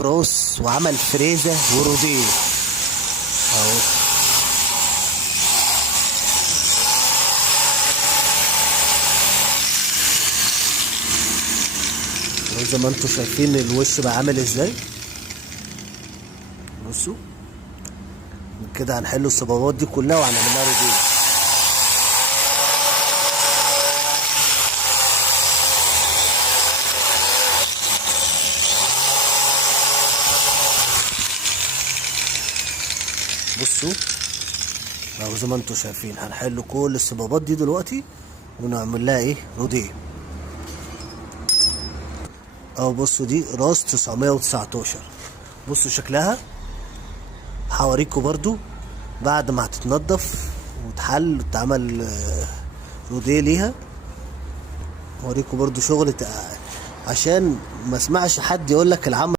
في راس وعمل فريزه وروديه اهو. زي ما انتوا شايفين الوش بقى عامل ازاي. بصوا كده هنحل الصبابات دي كلها وهنعملها روديه. بصوا اهو زي ما انتوا شايفين هنحل كل الصبابات دي دلوقتي ونعمل لها ايه روديه اهو. بصوا دي راس 919. بصوا شكلها. هوريكم برضو بعد ما هتتنضف وتحل وتعمل روديه ليها. هوريكم برضو شغل عشان ما اسمعش حد يقول لك العمل